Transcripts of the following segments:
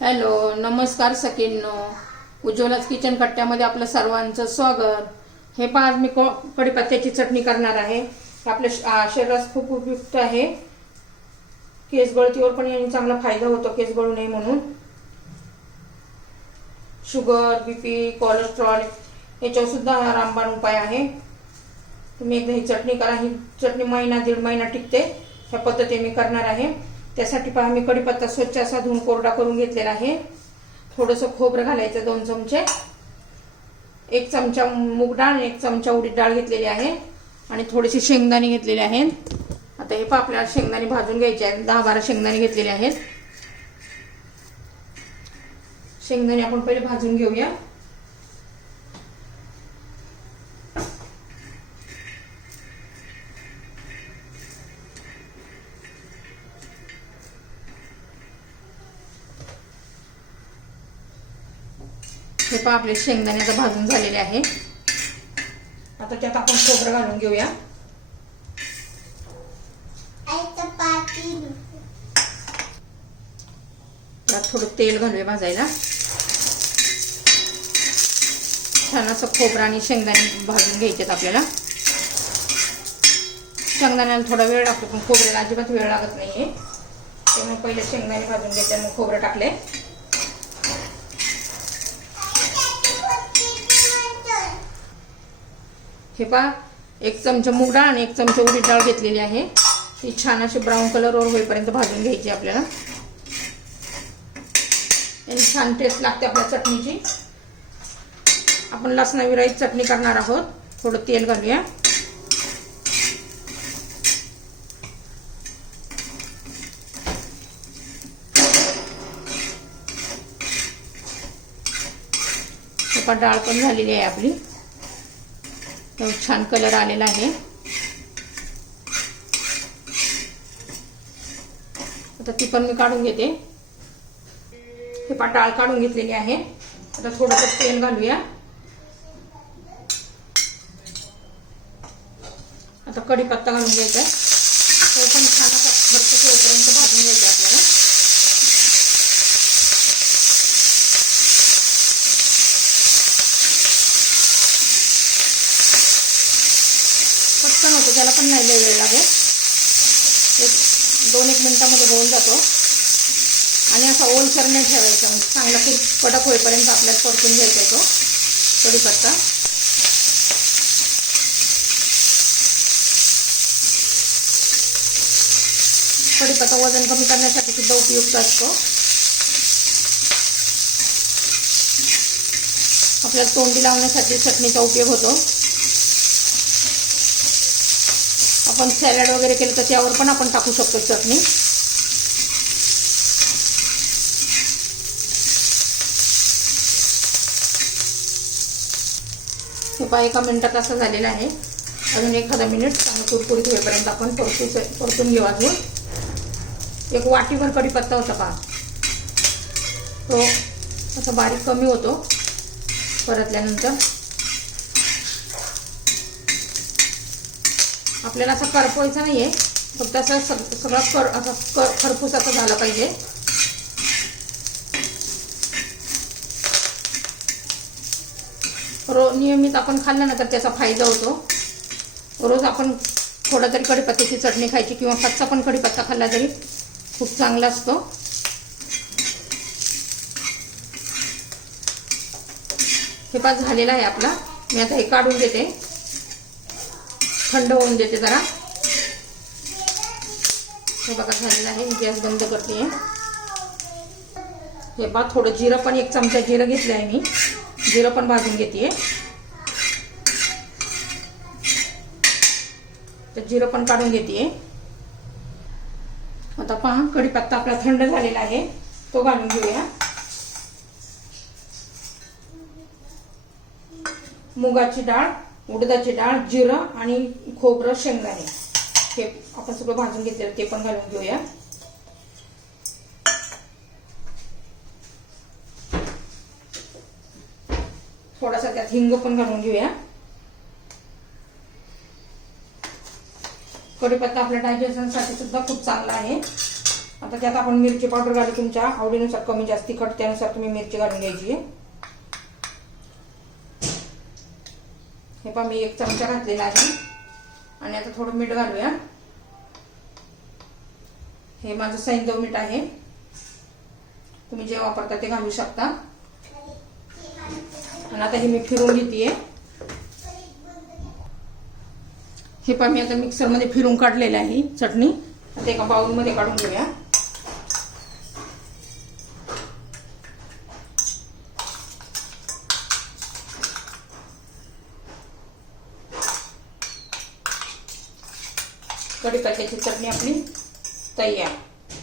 Hello नमस्कार सखींनो. उज्ज्वलाच kitchen कट्ट्यामध्ये आपलं सर्वांचं स्वागत. हे पहा आज मी कढीपत्त्याची चटणी करणार आहे. आपल्या श- शरीरास खूप उपयुक्त आहे. केस गळतीवर पण याने चांगला फायदा होतो केस गळू नये म्हणून. शुगर बीपी कोलेस्ट्रॉल याच्यावर सुद्धा हा रामबाण उपाय आहे. तुम्ही एकदा ही चटणी करा. ही चटणी महिना दीड महिना टिकते. ह्या पद्धतीने मी करणार आहे. त्यासाठी पहा मी कढीपत्ता स्वच्छ असा धुवून कोरडा करून घेतलेला आहे. थोडंसं खोबरं घालायचं दोन चमचे. एक चमचा मूग डाळ आणि एक चमचा उडीद डाळ घेतलेली आहे. आणि थोडीशी शेंगदाणे घेतलेले आहेत. आता हे पहा आपल्याला शेंगदाणे भाजून घ्यायचे आहेत. दहा बारा शेंगदाणे घेतलेले आहेत. शेंगदाणे आपण पहिले भाजून घेऊया. हे पहा आपले शेंगदाणे आता भाजून झालेले आहे. आता त्यात आपण खोबरं घालून घेऊया. त्यात थोडं तेल घालूया भाजायला. छान असं खोबरं आणि शेंगदाणे भाजून घ्यायचेत आपल्याला. शेंगदाण्याला थोडा वेळ लागतो पण खोबऱ्याला अजिबात वेळ लागत नाहीये. त्यामुळे पहिले शेंगदाणे भाजून घ्यायचे मग खोबरं टाकले हे पहा एक चमचा मूग डाळ आणि एक चमचा उडीद डाळ घेतलेली आहे. ती छान अशी ब्राऊन कलरवर होईपर्यंत भाजून घ्यायची आपल्याला. याने छान टेस्ट लागते आपल्या चटणीची. आपण लसणाविराईत चटणी करणार आहोत. थोडं तेल घालूया. हे पहा डाळ पण झालेली आहे आपली. छान कलर आलेला आहे. आता ती पण मी काढून घेते. हे पा डाळ काढून घेतलेली आहे. आता थोडंसं तेल घालूया. आता कढीपत्ता घालून घ्यायचा तो पण छान असा खर्च होईपर्यंत भाजून घ्यायचा आपल्याला पटकन होतो त्याला पण नाही लय वेळ लागेल एक दोन एक मिनिटामध्ये होऊन जातो. आणि असा ओलसर नाही ठेवायचा म्हणजे चांगला की कडक होईपर्यंत आपल्याला परतून घ्यायचा येतो तो कढीपत्ता. कढीपत्ता वजन कमी करण्यासाठी सुद्धा उपयुक्त असतो. आपल्याला तोंडी लावण्यासाठी चटणीचा उपयोग होतो. आपण सॅलड वगैरे केलं तर त्यावर पण आपण टाकू शकतो चटणी. हे पहा एका मिनिटात असं झालेलं आहे. अजून एखादा मिनिट चांगलं कुरकुरीत होईपर्यंत आपण परतून परतून घेऊ अजून. एक वाटीभर कढीपत्ता होता पहा. तो असा बारीक कमी होतो. परतल्यानंतर आपल्याला असं करपवायचं आहे फक्त असं सग सगळं कर असं कर खरपूस असं झालं पाहिजे. रो नियमित आपण खाल्लं ना तर त्याचा फायदा होतो. रोज आपण थोडा तरी कढीपत्त्याची चटणी खायची किंवा कच्चा पण कढीपत्ता खाल्ला तरी खूप चांगला असतो. हे पाच झालेला आहे आपला. मी आता हे काढून देते थंड होऊन देते जरा. हे बघा झालेलं आहे. मी गॅस बंद करते हे बा थोडं जिरं पण एक चमचा जिरं घेतलं आहे मी. जिरं पण भाजून घेते तर जिरं पण काढून घेते आता पहा कढीपत्ता आपला थंड झालेला आहे. तो घालून घेऊया. मुगाची डाळ. उडदाची डाळ जिरं आणि खोबरं शेंगदाणे. हे आपण सगळं भाजून घेतलेलं ते पण घालून घेऊया. थोडासा त्यात हिंग पण घालून घेऊया. कढीपत्ता आपल्या डायजेशनसाठी सुद्धा खूप चांगला आहे. आता त्यात आपण मिरची पावडर घालू तुमच्या आवडीनुसार कमी जास्त तिखट त्यानुसार तुम्ही मिरची घालून घ्यायची आहे. हे पहा मी एक चमचा घातलेला आहे. आणि आता थोडं मीठ घालूया. हे माझं सैंदव मीठ आहे. तुम्ही जे वापरता ते घालू शकता. आणि आता हे मी फिरून घेते हे पहा मी आता मिक्सरमध्ये फिरून काढलेलं आहे चटणी. आता एका बाउलमध्ये काढून घेऊया. कढीपत्त्याची चटणी आपली तयार.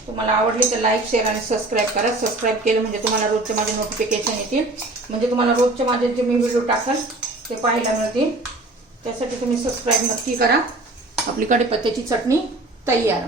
तुम्हाला आवडली तर लाईक शेअर आणि सबस्क्राईब करा. सबस्क्राईब केलं म्हणजे तुम्हाला रोजचे माझे नोटिफिकेशन येतील. म्हणजे तुम्हाला रोजचे माझे जे मी व्हिडिओ टाकाल ते पाहायला मिळतील. त्यासाठी तुम्ही सबस्क्राईब नक्की करा. आपली कढीपत्त्याची चटणी तयार.